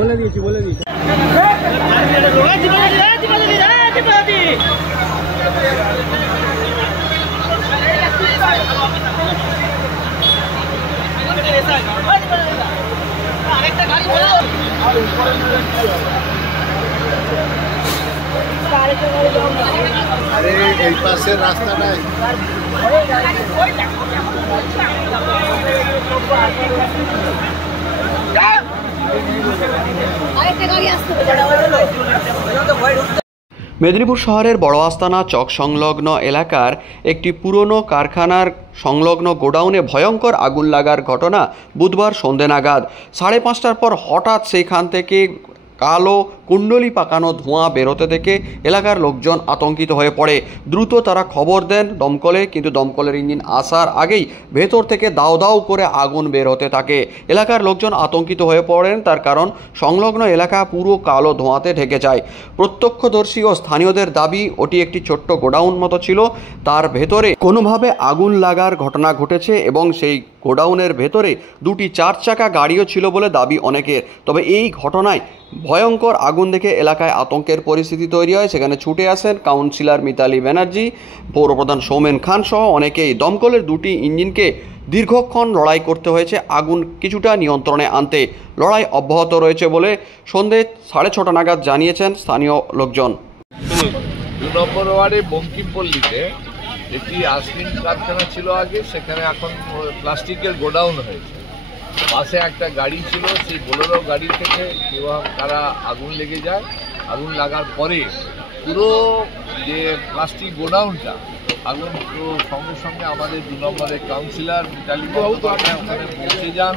বলে দিয়েছি আরে এই পাশের রাস্তাটাই মেদিনীপুর শহরের বড় আস্তানা চক সংলগ্ন এলাকার একটি পুরনো কারখানার সংলগ্ন গোডাউনে ভয়ঙ্কর আগুন লাগার ঘটনা বুধবার সন্ধ্যে নাগাদ। 5:30টার পর হঠাৎ সেখান থেকে কালো কুণ্ডলি পাকানো ধোঁয়া বেরোতে দেখে এলাকার লোকজন আতঙ্কিত হয়ে পড়ে। দ্রুত তারা খবর দেন দমকলে, কিন্তু দমকলের ইঞ্জিন আসার আগেই ভেতর থেকে দাউ দাউ করে আগুন বের হতে থাকে। এলাকার লোকজন আতঙ্কিত হয়ে পড়েন, তার কারণ সংলগ্ন এলাকা পুরো কালো ধোঁয়াতে ঢেকে যায়। প্রত্যক্ষদর্শী ও স্থানীয়দের দাবি ওটি একটি ছোট্ট গোডাউন মতো ছিল, তার ভেতরে কোনোভাবে আগুন লাগার ঘটনা ঘটেছে এবং সেই গোডাউনের ভেতরে 2টি 4 চাকা গাড়িও ছিল বলে দাবি অনেকের। তবে এই ঘটনায় ভয়ঙ্কর আগুন দেখে এলাকায় আতঙ্কের পরিস্থিতি তৈরি হয়। সেখানে ছুটে আসেন কাউন্সিলর মিতালি ব্যানার্জি, পৌরপ্রধান সৌমেন খান সহ অনেকেই। দমকলের 2টি ইঞ্জিনকে দীর্ঘক্ষণ লড়াই করতে হয়েছে আগুন কিছুটা নিয়ন্ত্রণে আনতে। লড়াই অব্যাহত রয়েছে বলে সন্ধ্যে 6:30 নাগাদ জানিয়েছেন স্থানীয় লোকজন। 2 নম্বর ওয়ার্ডে বঙ্কিমপল্লীতে একটি আইসক্রিম কারখানা ছিল আগে, সেখানে এখন প্লাস্টিকের গোডাউন হয়েছে। পাশে একটা গাড়ি ছিল, সেই বোলেরো গাড়ি থেকে কারা আগুন লেগে যায়। আগুন লাগার পরে পুরো যে প্লাস্টিক গোডাউনটা আগুন তো সঙ্গে সঙ্গে আমাদের 2 নম্বরের কাউন্সিলর মিতালি বন্দ্যোপাধ্যায় ওখানে পৌঁছে যান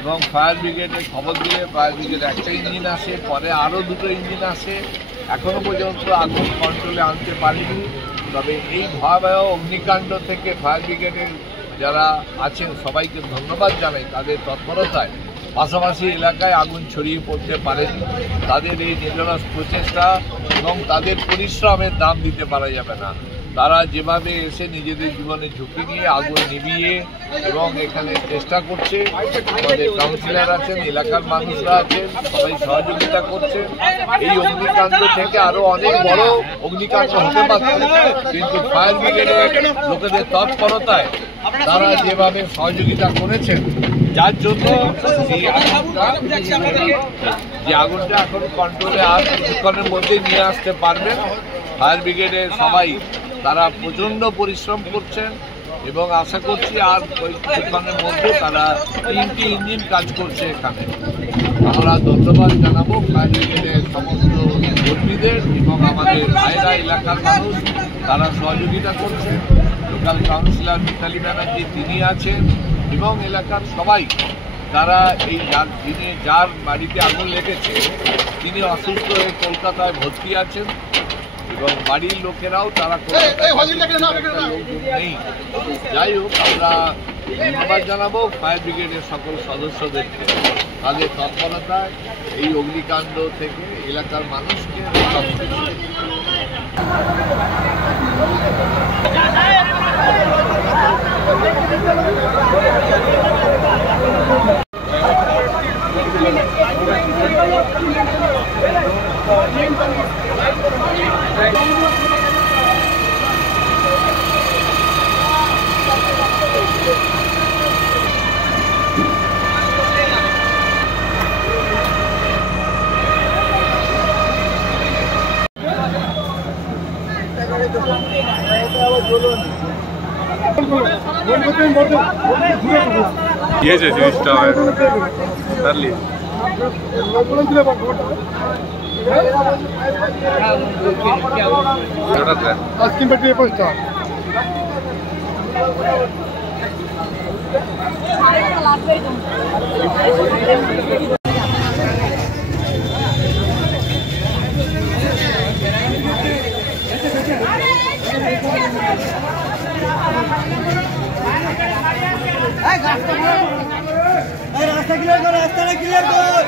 এবং ফায়ার ব্রিগেডে খবর দিলে ফায়ার ব্রিগেড একটা ইঞ্জিন আসে, পরে আরও 2টো ইঞ্জিন আসে। এখনও পর্যন্ত আগুন কন্ট্রোলে আনতে পারেনি। তবে এই ভয়াবহ অগ্নিকাণ্ড থেকে ফায়ার ব্রিগেডের যারা আছেন সবাইকে ধন্যবাদ জানাই তাদের তৎপরতায়। পাশাপাশি এলাকায় আগুন ছড়িয়ে পড়তে পারেনি। তাদের এই নিরলস প্রচেষ্টা এবং তাদের পরিশ্রমের দাম দিতে পারা যাবে না। তারা যেভাবে এসে নিজেদের জীবনে ঝুঁকি নিয়ে আগুন নিভিয়ে এবং এখানে চেষ্টা করছে, আমাদের কাউন্সিলর আছেন, এলাকার মানুষরা আছেন, সবাই সহযোগিতা করছেন। এই অগ্নিকাণ্ড থেকে আরো অনেক বড় অগ্নিকাণ্ড হতে পারত, কিন্তু ফায়ার ব্রিগেডের লোকেদের তৎপরতায় তারা যেভাবে সহযোগিতা করেছেন, যার জন্য যে আগুনটা এখন কন্ট্রোলে আর কিছুক্ষণের মধ্যে নিয়ে আসতে পারবেন। ফায়ার ব্রিগেডের সবাই তারা প্রচণ্ড পরিশ্রম করছেন এবং আশা করছি আর কিছুক্ষণের মধ্যে তারা 3টি ইঞ্জিন কাজ করছে এখানে। আমরা ধন্যবাদ জানাবো ফায়ার ব্রিগেডের সমস্ত কর্মীদের এবং আমাদের ভাইরা এলাকার মানুষ, তারা সহযোগিতা করছেন। লোকাল কাউন্সিলর মিতালি ব্যানার্জি তিনি আছেন এবং এলাকার সবাই তারা এই যার বাড়িতে আগুন লেগেছে তিনি অসুস্থ হয়ে কলকাতায় ভর্তি আছেন এবং বাড়ির লোকেরাও তারা নেই। যাই হোক, আমরা ধন্যবাদ জানাবো ফায়ার ব্রিগেডের সকল সদস্যদেরকে তাদের তৎপরতায় এই অগ্নিকাণ্ড থেকে এলাকার মানুষকে রক্ষা করেছে। ये जिनिसটা তারলি আজকে বেটি পয়সা রাস্তা ক্লিয়ার কর, রাস্তাটা ক্লিয়ার কর।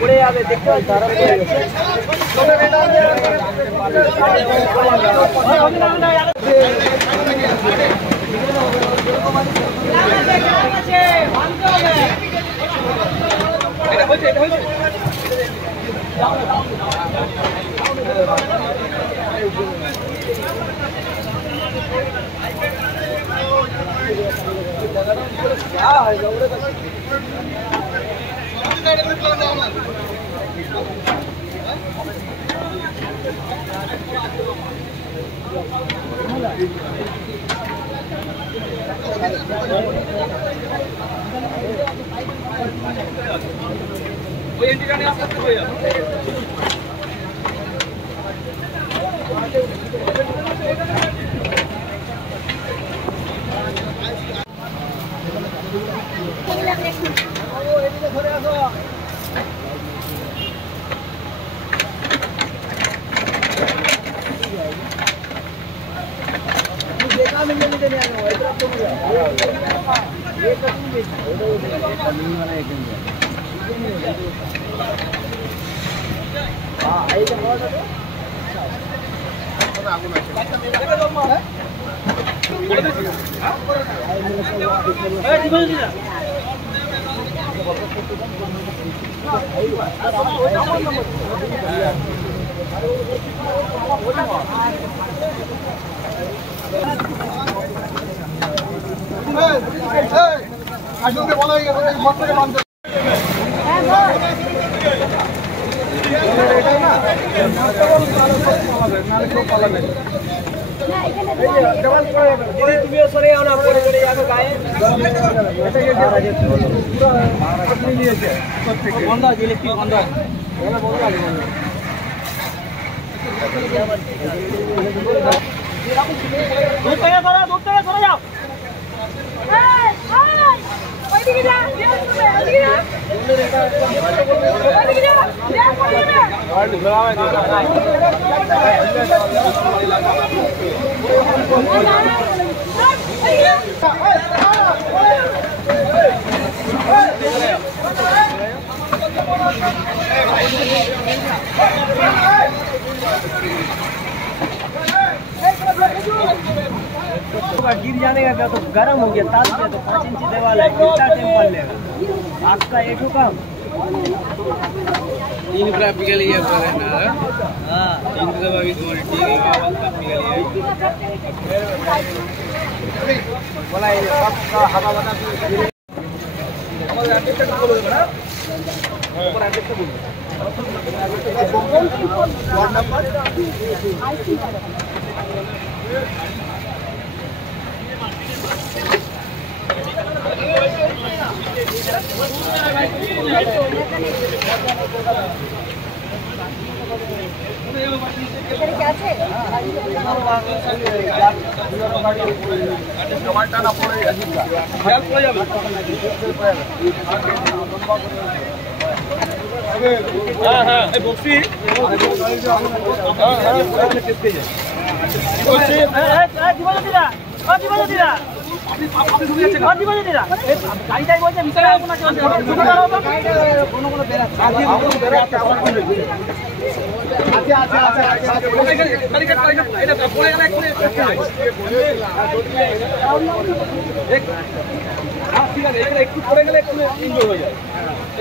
পড়ে যাবে দেখতে गिर जाने का तो गर्म हो गया ताल दिया तो 5 इंची दीवार है कितना टाइम पड़ लेगा आपका एक काम तीन ग्राफिक के लिए पर है ना हां तीन दबा भी क्वालिटी के बोला ये सबका हवा बना हमारे एड्रेस तक बोलो ना ऊपर एड्रेस तक बोलो वार्ड नंबर একটু পড়ে গেলে একটু ইনজয় হয়ে যায়,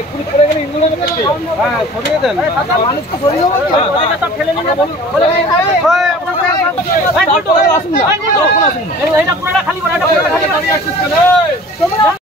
একটু পড়ে গেলে ইনজয় হয়ে যাবে। হ্যাঁ, সরিয়ে দেন মানুষকে, সরিয়ে দেবো ফেলে নিয়ে যাবো। আসুন না, খালি করে